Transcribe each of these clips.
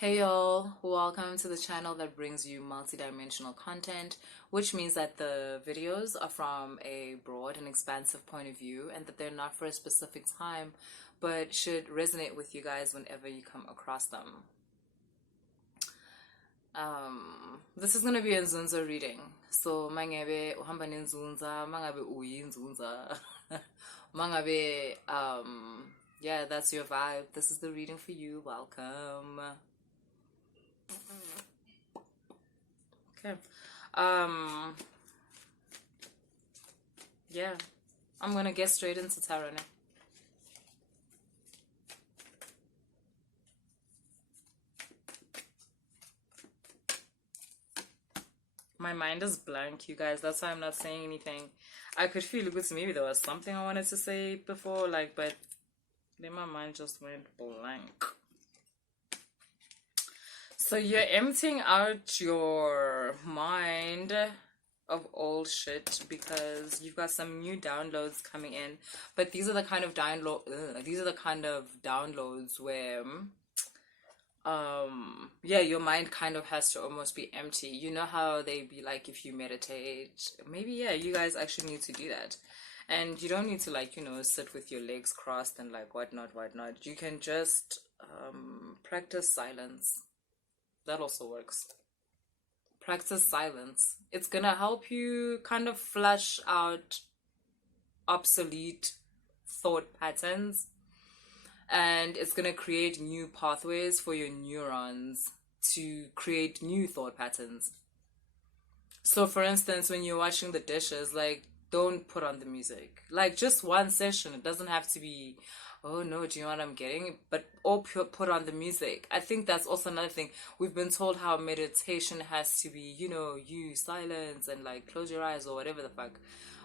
Hey y'all, welcome to the channel that brings you multidimensional content, which means that the videos are from a broad and expansive point of view and that they're not for a specific time, but should resonate with you guys whenever you come across them. This is going to be a Nzunza reading. So, mangabe uhamba nenzunza, mangabe uyinzunza, mangabe, yeah, that's your vibe. This is the reading for you. Welcome. Okay. Yeah, I'm gonna get straight into tarot now. My mind is blank, you guys. That's why I'm not saying anything. I could feel it with maybe there was something I wanted to say before, but then my mind just went blank. So you're emptying out your mind of old shit because you've got some new downloads coming in, but these are the kind of downloads where yeah, your mind kind of has to almost be empty. You know how they be like, if you meditate, maybe, yeah, you guys actually need to do that. And you don't need to sit with your legs crossed and whatnot. You can just practice silence. That also works. Practice silence. It's gonna help you kind of flush out obsolete thought patterns, and it's gonna create new pathways for your neurons to create new thought patterns. So for instance, when you're washing the dishes, don't put on the music. Just one session. It doesn't have to be, oh no, do you know what I'm getting? But or put on the music. I think that's also another thing. We've been told how meditation has to be, you silence and close your eyes or whatever the fuck.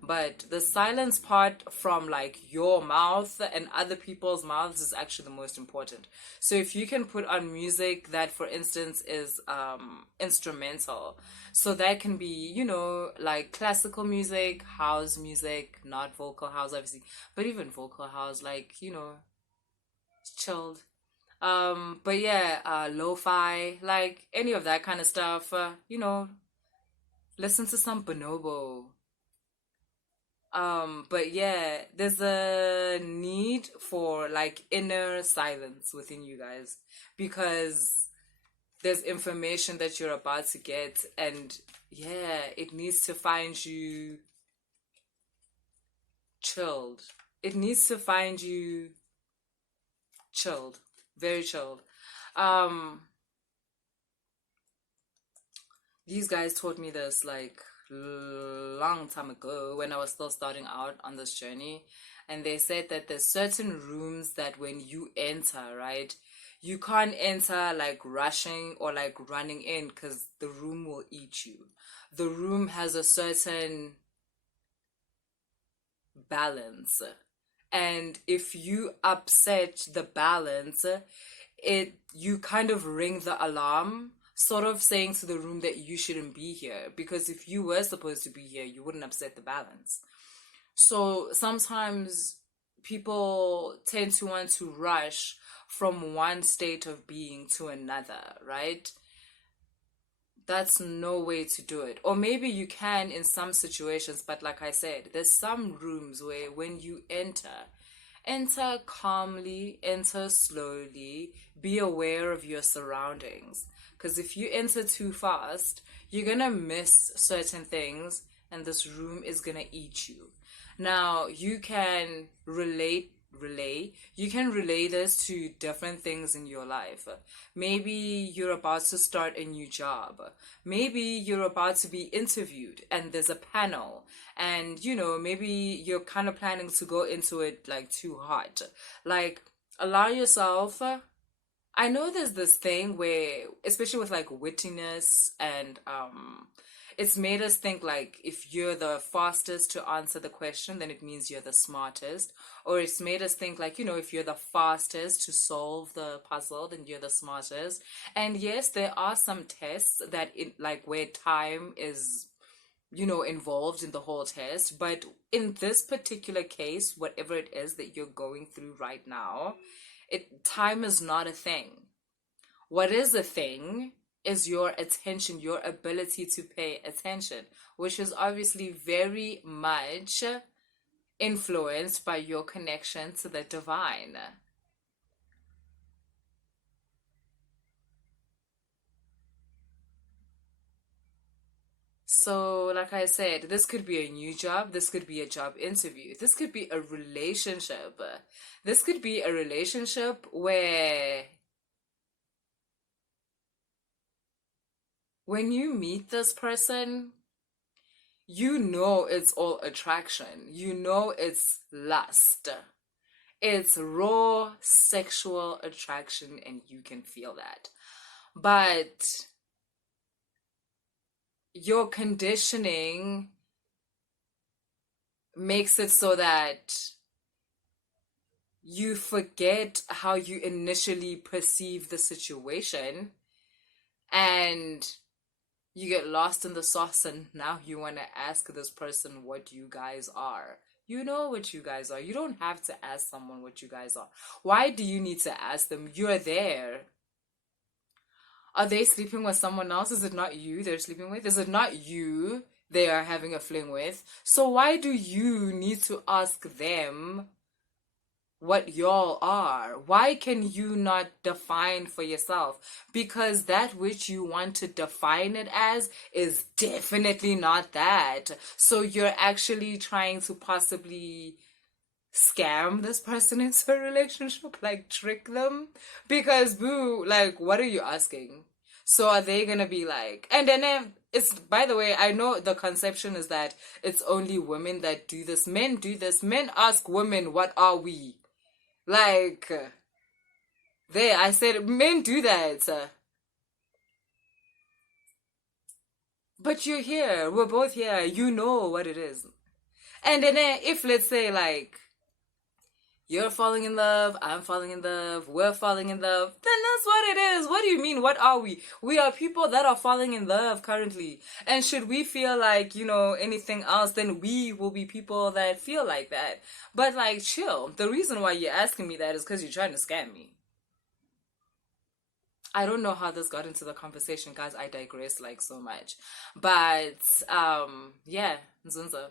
But the silence part from your mouth and other people's mouths is actually the most important. So if you can put on music that, for instance, is instrumental, so that can be, classical music, house music, not vocal house, obviously, but even vocal house, chilled. But yeah, lo-fi, any of that kind of stuff, listen to some bonobo. But yeah, there's a need for inner silence within you guys, because there's information that you're about to get, and yeah, it needs to find you chilled. It needs to find you chilled, very chilled. These guys taught me this long time ago when I was still starting out on this journey, and they said that there's certain rooms that when you enter, right, you can't enter rushing or running in, because the room will eat you. The room has a certain balance, and if you upset the balance, you kind of ring the alarm, sort of saying to the room that you shouldn't be here, because if you were supposed to be here, you wouldn't upset the balance. So sometimes people tend to want to rush from one state of being to another, right? That's no way to do it. Or maybe you can in some situations, but like I said, there's some rooms where when you enter calmly, enter slowly, be aware of your surroundings. Because if you enter too fast, you're gonna miss certain things, and this room is gonna eat you. Now, you can you can relay this to different things in your life. Maybe you're about to start a new job. Maybe you're about to be interviewed and there's a panel, and maybe you're kind of planning to go into it too hot. Allow yourself. I know there's this thing where, especially with wittiness, and it's made us think if you're the fastest to answer the question, then it means you're the smartest. Or it's made us think if you're the fastest to solve the puzzle, then you're the smartest. And yes, there are some tests that where time is involved in the whole test. But in this particular case, whatever it is that you're going through right now, time is not a thing. What is a thing is your attention, your ability to pay attention, which is obviously very much influenced by your connection to the divine. So, like I said, this could be a new job, this could be a job interview, this could be a relationship. This could be a relationship where when you meet this person, you know it's all attraction. You know it's lust. It's raw sexual attraction, and you can feel that. But your conditioning makes it so that you forget how you initially perceive the situation, and you get lost in the sauce, and now you want to ask this person what you guys are. You know what you guys are. You don't have to ask someone what you guys are. Why do you need to ask them? You're there. Are they sleeping with someone else? Is it not you they're sleeping with? Is it not you they are having a fling with? So why do you need to ask them what y'all are? Why can you not define for yourself? Because that which you want to define it as is definitely not that. So you're actually trying to possibly scam this person into a relationship, like trick them. Because boo, like, what are you asking? So are they gonna be like, and then it's, by the way, I know the conception is that it's only women that do this. Men do this. Men ask women, what are we? Like, there, I said, men do that. But you're here. We're both here. You know what it is. And then if, let's say, like, you're falling in love, I'm falling in love, we're falling in love, then that's what it is. What do you mean? What are we? We are people that are falling in love currently. And should we feel like, anything else, then we will be people that feel like that. But, like, chill. The reason why you're asking me that is because you're trying to scam me. I don't know how this got into the conversation, guys. I digress, like, so much. But, yeah, Nzunza.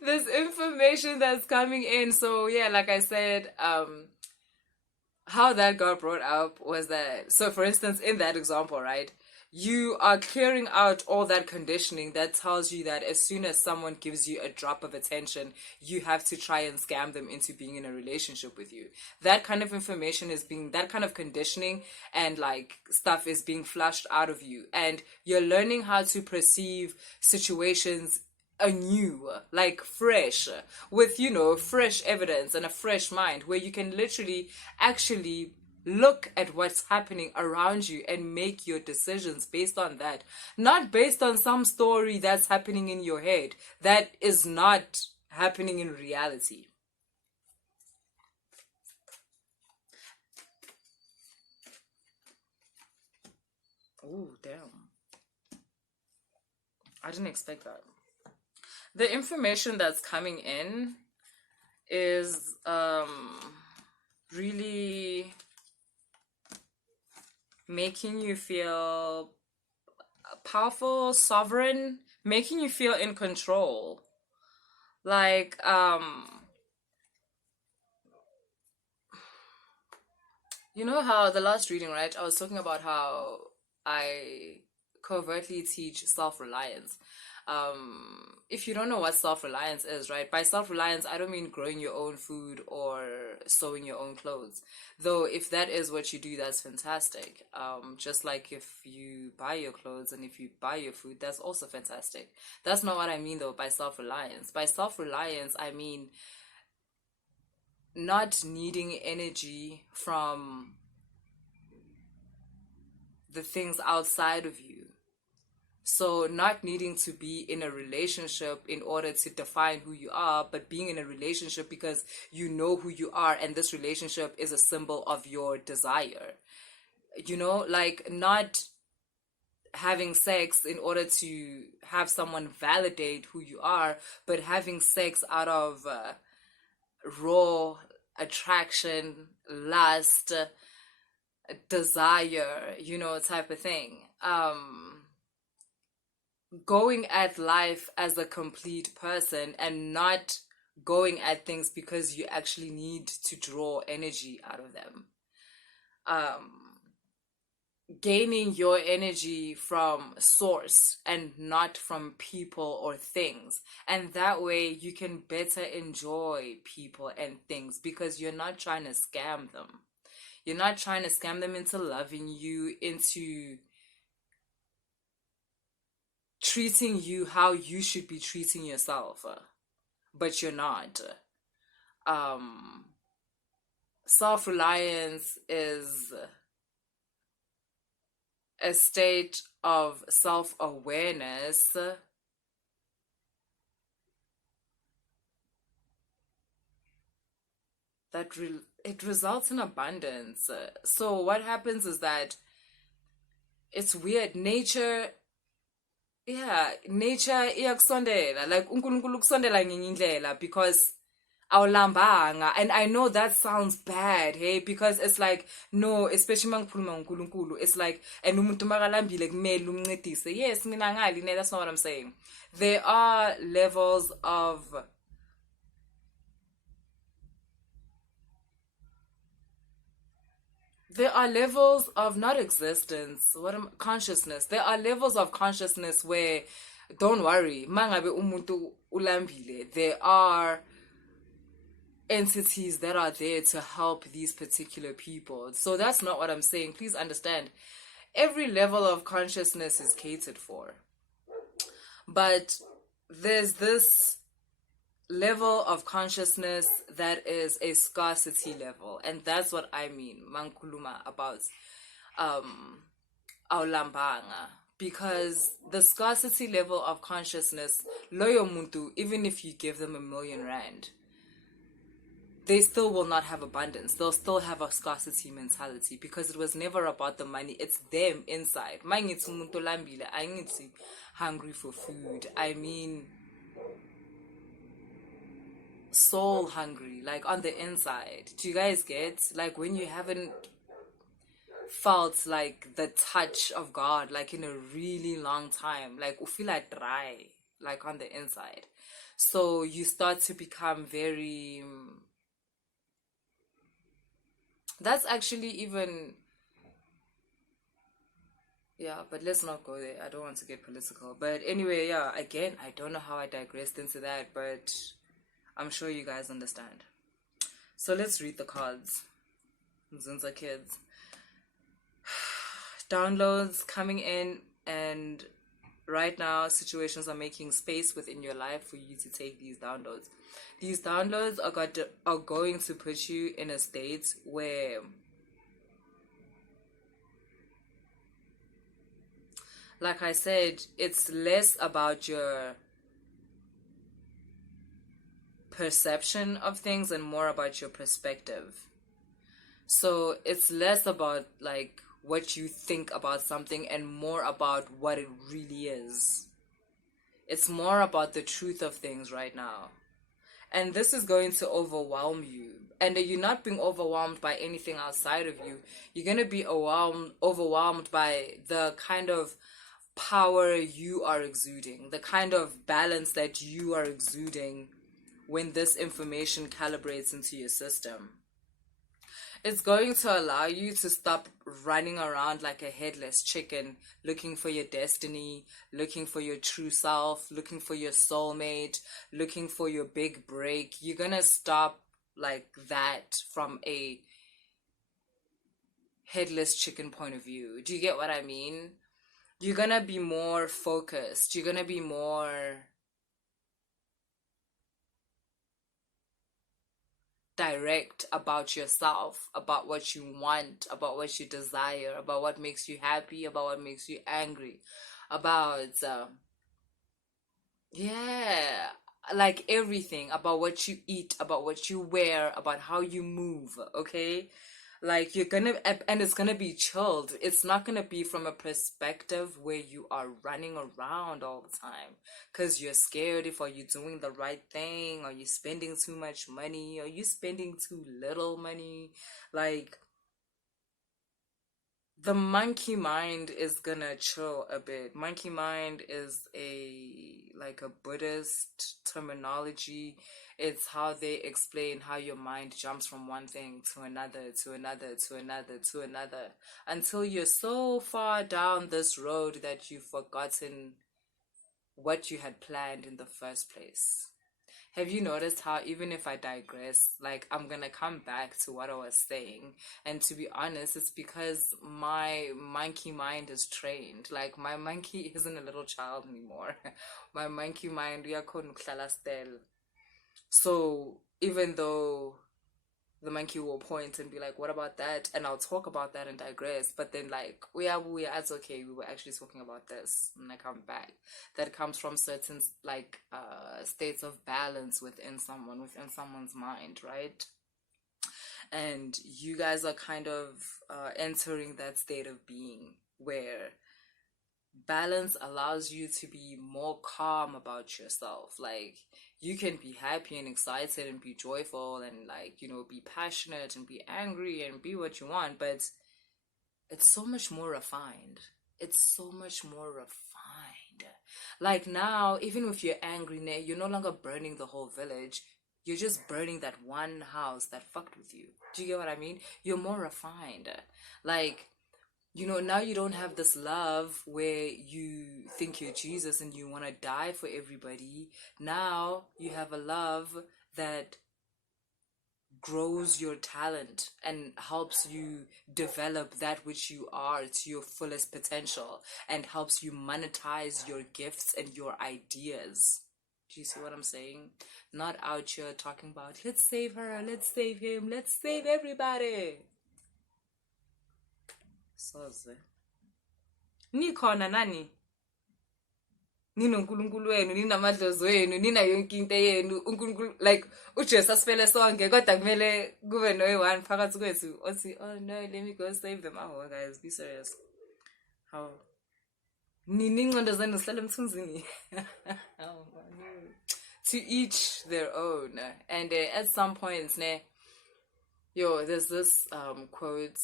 This information that's coming in. So yeah, like I said, how that got brought up was that, so for instance, in that example, right, you are clearing out all that conditioning that tells you that as soon as someone gives you a drop of attention, you have to try and scam them into being in a relationship with you. That kind of information that kind of conditioning and like stuff is being flushed out of you, and you're learning how to perceive situations anew, like fresh, with fresh evidence and a fresh mind, where you can literally actually look at what's happening around you and make your decisions based on that, not based on some story that's happening in your head that is not happening in reality. Oh damn, I didn't expect that. The information that's coming in is really making you feel powerful, sovereign, making you feel in control. Like, you know how the last reading, right? I was talking about how I covertly teach self-reliance. If you don't know what self-reliance is, right? By self-reliance, I don't mean growing your own food or sewing your own clothes. Though if that is what you do, that's fantastic. Just like if you buy your clothes and if you buy your food, that's also fantastic. That's not what I mean though by self-reliance. By self-reliance, I mean not needing energy from the things outside of you. So not needing to be in a relationship in order to define who you are, but being in a relationship because you know who you are, and this relationship is a symbol of your desire. Like not having sex in order to have someone validate who you are, but having sex out of raw attraction, lust, desire, type of thing. Going at life as a complete person and not going at things because you actually need to draw energy out of them. Gaining your energy from source and not from people or things. And that way you can better enjoy people and things because you're not trying to scam them. You're not trying to scam them into loving you, into treating you how you should be treating yourself. But you're not. Self-reliance is a state of self-awareness that it results in abundance. So what happens is that it's weird. Nature iyakusondela, like uNkulunkulu ukusondela ngenye indlela because awulambanga. And I know that sounds bad, hey, because it's like, no, especially mangikhuluma ngoNkulunkulu, it's like, and umuntu makalambile kumele umncedise. Yes, mina ngali, that's not what I'm saying. There are levels of not existence, consciousness. There are levels of consciousness where, don't worry, mangabe umuntu ulambile, there are entities that are there to help these particular people. So that's not what I'm saying. Please understand, every level of consciousness is catered for. But there's this level of consciousness that is a scarcity level, and that's what I mean mankuluma about awulambanga, because the scarcity level of consciousness, loyo muntu, even if you give them R1,000,000, they still will not have abundance. They'll still have a scarcity mentality because it was never about the money. It's them inside. Mangithi umuntu olambile, angithi hungry for food. I mean soul hungry, like on the inside. Do you guys get, like, when you haven't felt like the touch of God like in a really long time, like you feel like dry, like on the inside. So you start to become very that's actually even but let's not go there. I don't want to get political. But anyway, again, I don't know how I digressed into that, but I'm sure you guys understand. So let's read the cards. Nzunza kids. Downloads coming in, and right now situations are making space within your life for you to take these downloads. These downloads are going to put you in a state where like I said, it's less about your perception of things and more about your perspective. So it's less about like what you think about something and more about what it really is. It's more about the truth of things right now. And this is going to overwhelm you. And you're not being overwhelmed by anything outside of you. You're going to be overwhelmed by the kind of power you are exuding, the kind of balance that you are exuding when this information calibrates into your system. It's going to allow you to stop running around like a headless chicken, looking for your destiny, looking for your true self, looking for your soulmate, looking for your big break. You're going to stop like that from a headless chicken point of view. Do you get what I mean? You're going to be more focused. You're going to be more direct about yourself, about what you want, about what you desire, about what makes you happy, about what makes you angry, about like everything, about what you eat, about what you wear, about how you move, okay? Like you're gonna, and it's gonna be chilled. It's not gonna be from a perspective where you are running around all the time because you're scared if are you doing the right thing, are you spending too much money, are you spending too little money. Like the monkey mind is gonna chill a bit. Monkey mind is a Buddhist terminology. It's how they explain how your mind jumps from one thing to another, to another, to another, to another, until you're so far down this road that you've forgotten what you had planned in the first place. Have you noticed how even if I digress, like I'm gonna come back to what I was saying? And to be honest, it's because my monkey mind is trained. Like my monkey isn't a little child anymore. My monkey mind, we are called still. So even though the monkey will point and be like, what about that? And I'll talk about that and digress. But then like, it's okay. We were actually talking about this and I come back. That comes from certain like states of balance within someone's mind, right? And you guys are kind of entering that state of being where balance allows you to be more calm about yourself. Like you can be happy and excited and be joyful and like, be passionate and be angry and be what you want, but it's so much more refined. It's so much more refined. Like now, even if you're angry, you're no longer burning the whole village. You're just burning that one house that fucked with you. Do you get what I mean? You're more refined. Like, now you don't have this love where you think you're Jesus and you want to die for everybody. Now you have a love that grows your talent and helps you develop that which you are to your fullest potential and helps you monetize your gifts and your ideas. Do you see what I'm saying? Not out here talking about, let's save her, let's save him, let's save everybody. Soze. Nikhona nani? NinoNkulunkulu wenu, ninamadlozi wenu, nina yonke into yenu, uNkulunkulu like uJesu asifele sonke kodwa kumele kube noyi-one phakathi kwethu othi, oh no, let me go save them. Oh guys, be serious. How nini ingqondo zenu zihlala emthunzini? Oh man. To each their own. And at some points, there's this quote,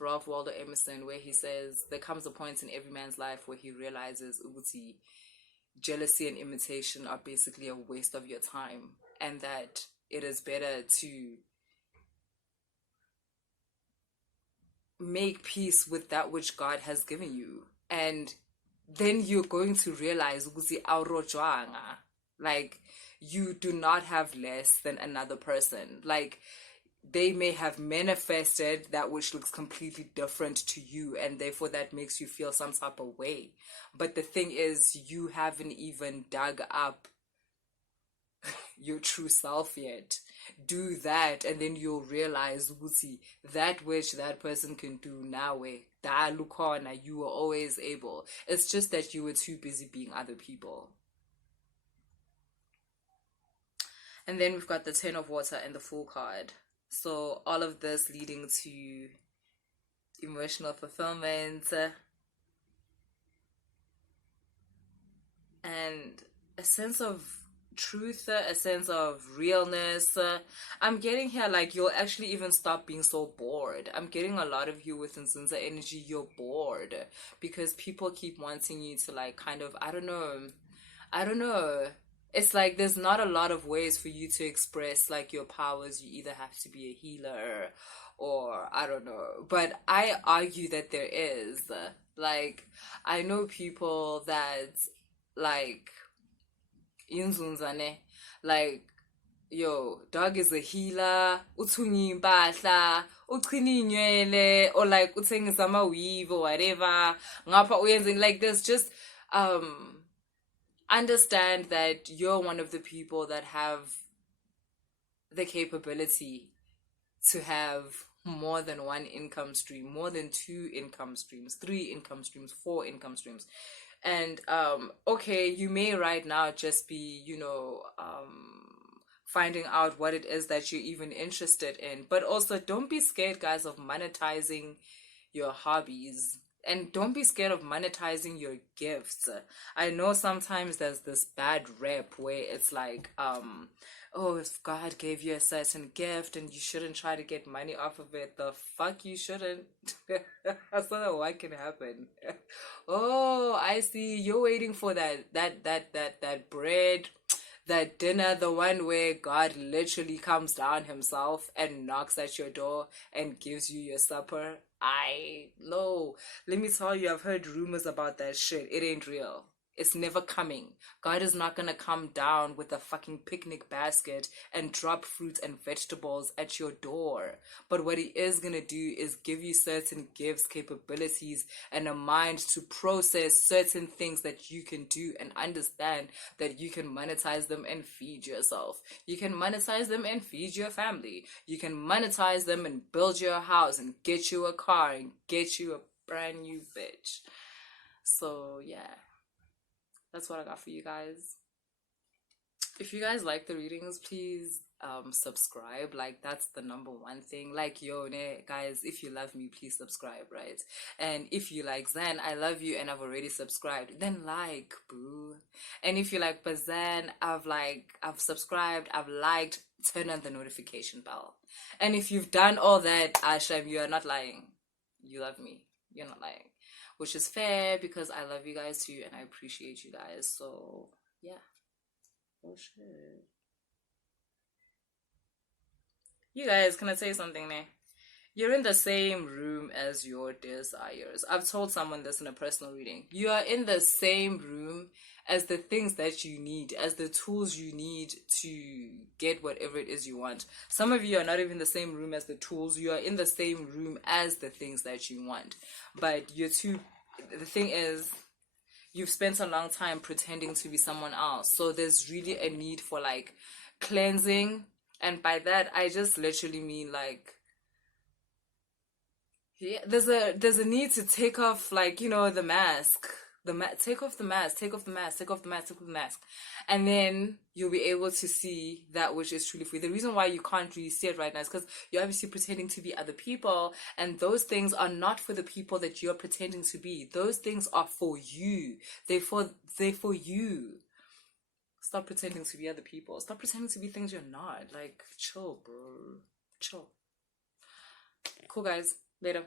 Ralph Waldo Emerson, where he says there comes a point in every man's life where he realizes ukuthi jealousy and imitation are basically a waste of your time, and that it is better to make peace with that which God has given you. And then you're going to realize ukuthi awurojwanga. Like you do not have less than another person. Like they may have manifested that which looks completely different to you, and therefore that makes you feel some type of way. But the thing is, you haven't even dug up your true self yet. Do that, and then you'll realize that which that person can do now, you were always able. It's just that you were too busy being other people. And then we've got the 10 of water and the Fool card. So all of this leading to emotional fulfillment and a sense of truth, a sense of realness. I'm getting here like you'll actually even stop being so bored. I'm getting a lot of you with Nzunza energy. You're bored because people keep wanting you to like kind of, I don't know. It's like there's not a lot of ways for you to express like your powers. You either have to be a healer or I don't know. But I argue that there is. Like, I know people that like iNzunza, like, yo, dog is a healer, uthunga impahla, uqhina inywele, or like uthengisa ama-weave or whatever. Ngapha uyenzeni, like there's just understand that you're one of the people that have the capability to have more than one income stream, more than 2 income streams, 3 income streams, 4 income streams. And okay, you may right now just be, finding out what it is that you're even interested in. But also, don't be scared, guys, of monetizing your hobbies. And don't be scared of monetizing your gifts. I know sometimes there's this bad rep where it's like, oh, if God gave you a certain gift and you shouldn't try to get money off of it, the fuck you shouldn't. I don't know what can happen. Oh, I see. You're waiting for that bread, that dinner, the one where God literally comes down himself and knocks at your door and gives you your supper. I know. Let me tell you, I've heard rumors about that shit. It ain't real. It's never coming. God is not gonna come down with a fucking picnic basket and drop fruits and vegetables at your door. But what he is gonna do is give you certain gifts, capabilities, and a mind to process certain things that you can do and understand that you can monetize them and feed yourself. You can monetize them and feed your family. You can monetize them and build your house and get you a car and get you a brand new bitch. So yeah, that's what I got for you guys. If you guys like the readings, please subscribe. Like, that's the number one thing. Like, yo, ne, guys, if you love me, please subscribe, right? And if you like Zanne, I love you and I've already subscribed, then like, boo. And if you like Bazanne, I've subscribed, I've liked, turn on the notification bell. And if you've done all that, Asham, you are not lying. You love me. You're not lying. Which is fair because I love you guys too and I appreciate you guys. So, yeah. Oh, shit. You guys, can I say something there? You're in the same room as your desires. I've told someone this in a personal reading. You are in the same room as the things that you need, as the tools you need to get whatever it is you want. Some of you are not even in the same room as the tools. You are in the same room as the things that you want. But you're too... The thing is, you've spent a long time pretending to be someone else. So there's really a need for, like, cleansing. And by that, I just literally mean, like... Yeah, there's a need to take off, like, you know, the mask. Take off the mask, take off the mask, take off the mask, take off the mask. And then you'll be able to see that which is truly for you. The reason why you can't really see it right now is because you're obviously pretending to be other people, and those things are not for the people that you're pretending to be. Those things are for you. They're for you. Stop pretending to be other people. Stop pretending to be things you're not. Like, chill, bro. Chill. Cool, guys. Later.